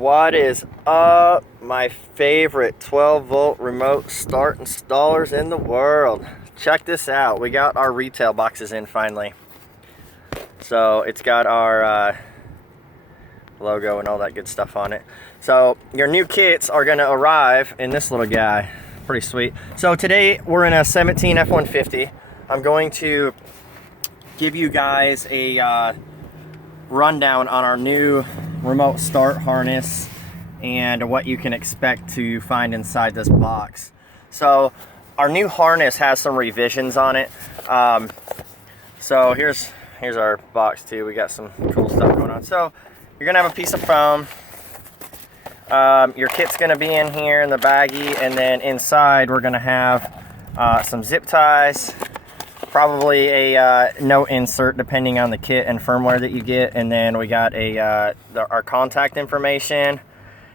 What is up, my favorite 12-volt remote start installers in the world? Check this out. We got our retail boxes in finally. So it's got our logo and all that good stuff on it. So your new kits are going to arrive in this little guy. Pretty sweet. So today we're in a 17 F-150. I'm going to give you guys a rundown on our new remote start harness and what you can expect to find inside this box. So our new harness has some revisions on it. So here's our box too. We got some cool stuff going on. So you're gonna have a piece of foam. Your kit's gonna be in here in the baggie, and then inside we're gonna have some zip ties, probably a note insert depending on the kit and firmware that you get, and then we got our contact information.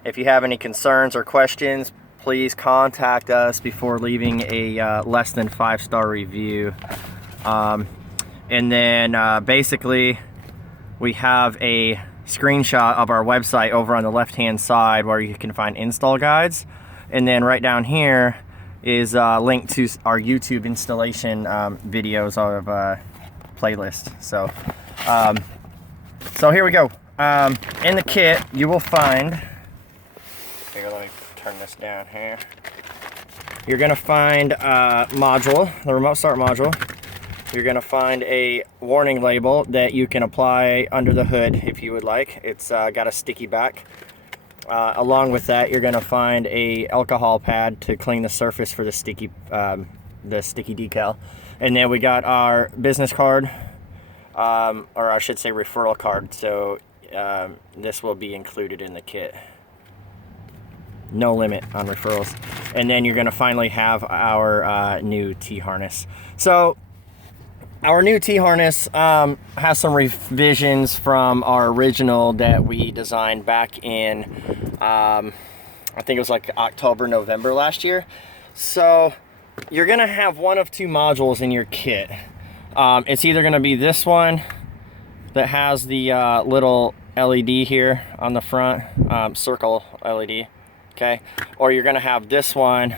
If you have any concerns or questions, please contact us before leaving a less than 5-star review. And then basically we have a screenshot of our website over on the left hand side where you can find install guides, and then right down here is linked to our YouTube installation videos of playlist. So here we go. In the kit you will find, here, let me turn this down here. You're gonna find module, the remote start module. You're gonna find a warning label that you can apply under the hood if you would like. It's got a sticky back. Along with that, you're gonna find a alcohol pad to clean the surface for the sticky decal. And then we got our business card, or I should say referral card. So this will be included in the kit. No limit on referrals. And then you're gonna finally have our new T-harness. So our new T-harness has some revisions from our original that we designed back in, I think it was like October, November last year. So you're gonna have one of two modules in your kit. It's either gonna be this one that has the little LED here on the front, circle LED, okay? Or you're gonna have this one,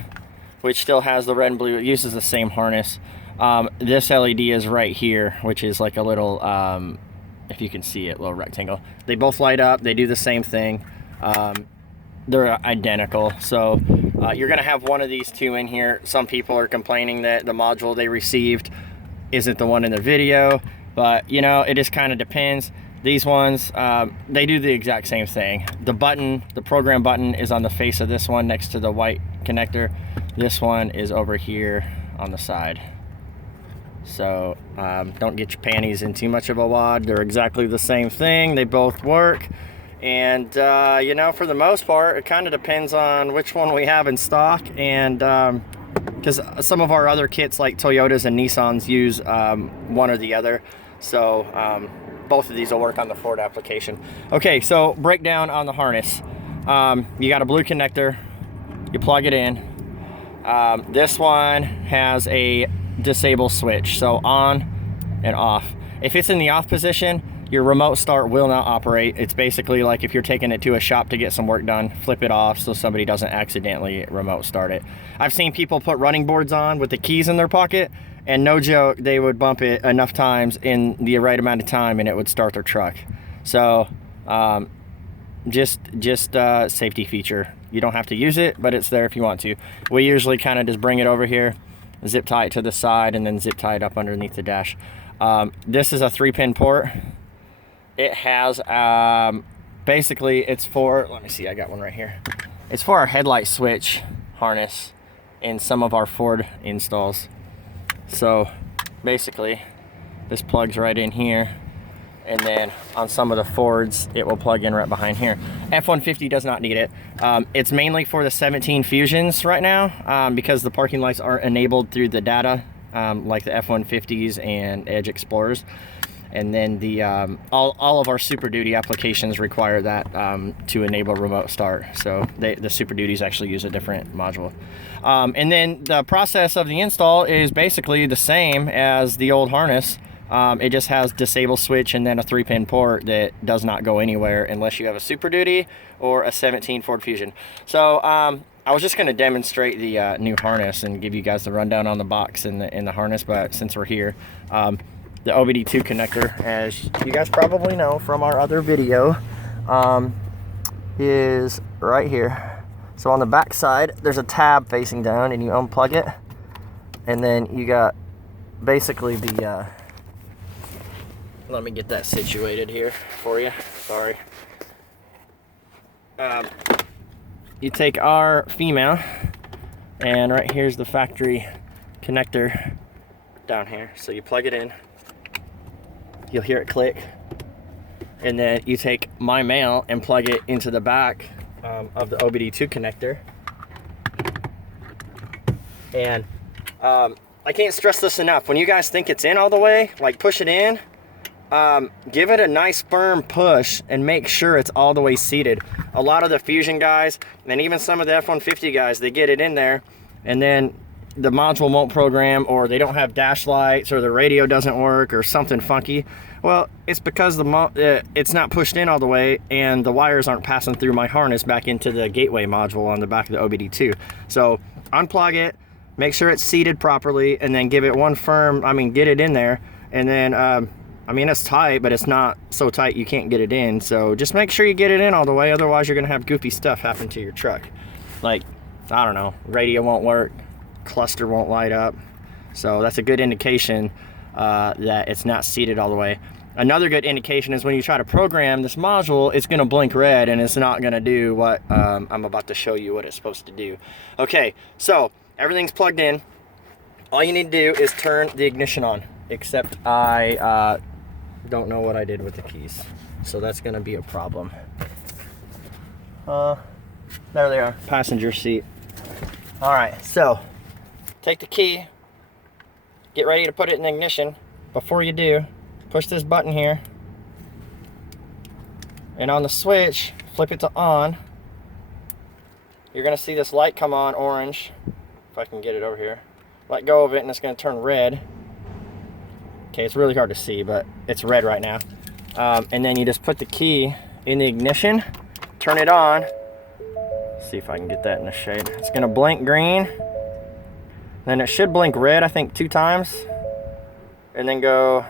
which still has the red and blue. It uses the same harness. This LED is right here, which is like a little, if you can see it, little rectangle. They both light up. They do the same thing. They're identical. So you're going to have one of these two in here. Some people are complaining that the module they received isn't the one in the video, but you know, it just kind of depends. These ones, they do the exact same thing. The button, the program button, is on the face of this one next to the white connector. This one is over here on the side. So don't get your panties in too much of a wad. They're exactly the same thing. They both work. And you know, for the most part, it kind of depends on which one we have in stock. And because some of our other kits like Toyotas and Nissans use one or the other. So both of these will work on the Ford application. Okay, so breakdown on the harness. You got a blue connector. You plug it in. This one has a disable switch, so on and off. If it's in the off position, your remote start will not operate. It's basically like if you're taking it to a shop to get some work done, flip it off so somebody doesn't accidentally remote start it. I've seen people put running boards on with the keys in their pocket, and no joke, they would bump it enough times in the right amount of time and it would start their truck. So just safety feature. You don't have to use it, but it's there if you want to. We usually kind of just bring it over here, zip tie it to the side, and then zip tie it up underneath the dash. This is a 3-pin port. It has basically, it's for, let me see, I got one right here. It's for our headlight switch harness in some of our Ford installs. So basically this plugs right in here, and then on some of the Fords it will plug in right behind here. F-150 does not need it. It's mainly for the 17 Fusions right now, because the parking lights are enabled through the data, like the F-150s and Edge Explorers. And then the all of our Super Duty applications require that to enable remote start. So the Super Duties actually use a different module. And then the process of the install is basically the same as the old harness. It just has disable switch and then a 3-pin port that does not go anywhere unless you have a Super Duty or a 17 Ford Fusion. So I was just going to demonstrate the new harness and give you guys the rundown on the box and the harness, but since we're here, the OBD2 connector, as you guys probably know from our other video, is right here. So on the back side, there's a tab facing down, and you unplug it, and then you got basically the, let me get that situated here for you, sorry. You take our female, and right here's the factory connector down here. So you plug it in, you'll hear it click, and then you take my male and plug it into the back of the OBD2 connector. And I can't stress this enough, when you guys think it's in all the way, like push it in, give it a nice firm push and make sure it's all the way seated. A lot of the Fusion guys, and even some of the F-150 guys, they get it in there and then the module won't program, or they don't have dash lights, or the radio doesn't work, or something funky. Well, it's because it's not pushed in all the way and the wires aren't passing through my harness back into the gateway module on the back of the OBD2. So unplug it, make sure it's seated properly, and then give it one firm, get it in there, and then it's tight, but it's not so tight you can't get it in. So just make sure you get it in all the way, otherwise you're gonna have goofy stuff happen to your truck. Like, I don't know, radio won't work, cluster won't light up. So that's a good indication that it's not seated all the way. Another good indication is when you try to program this module, it's gonna blink red and it's not gonna do what I'm about to show you what it's supposed to do. Okay, so everything's plugged in. All you need to do is turn the ignition on, except I don't know what I did with the keys, so that's gonna be a problem. There they are, passenger seat. All right, so take the key, get ready to put it in the ignition. Before you do, push this button here, and on the switch, flip it to on. You're gonna see this light come on, orange, if I can get it over here. Let go of it and it's gonna turn red. Okay, it's really hard to see, but it's red right now. And then you just put the key in the ignition, turn it on. Let's see if I can get that in the shade. It's gonna blink green. Then it should blink red, I think 2 times. And then go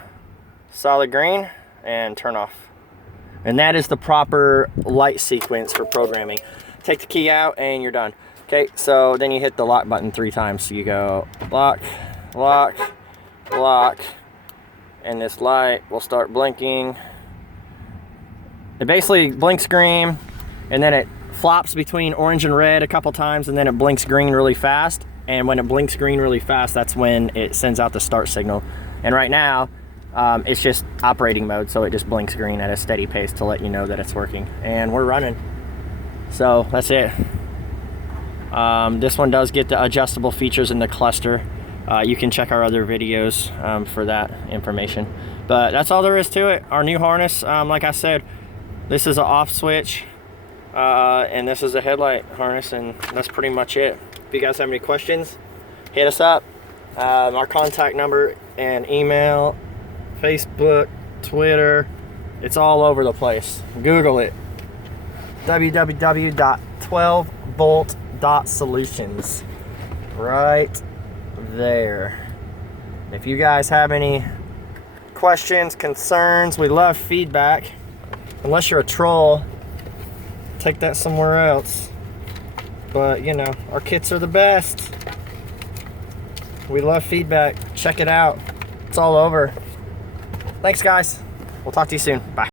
solid green and turn off. And that is the proper light sequence for programming. Take the key out and you're done. Okay, so then you hit the lock button 3 times. So you go lock, lock, lock, and this light will start blinking. It basically blinks green, and then it flops between orange and red a couple times, and then it blinks green really fast. And when it blinks green really fast, that's when it sends out the start signal. And right now, it's just operating mode, so it just blinks green at a steady pace to let you know that it's working. And we're running. So that's it. This one does get the adjustable features in the cluster. You can check our other videos for that information. But that's all there is to it. Our new harness, like I said, this is an off switch, and this is a headlight harness, and that's pretty much it. If you guys have any questions, hit us up. Our contact number and email, Facebook, Twitter, it's all over the place. Google it. www.12volt.solutions. Right there. If you guys have any questions, concerns, we love feedback. Unless you're a troll, take that somewhere else. But you know, our kits are the best. We love feedback. Check it out. It's all over. Thanks guys. We'll talk to you soon. Bye.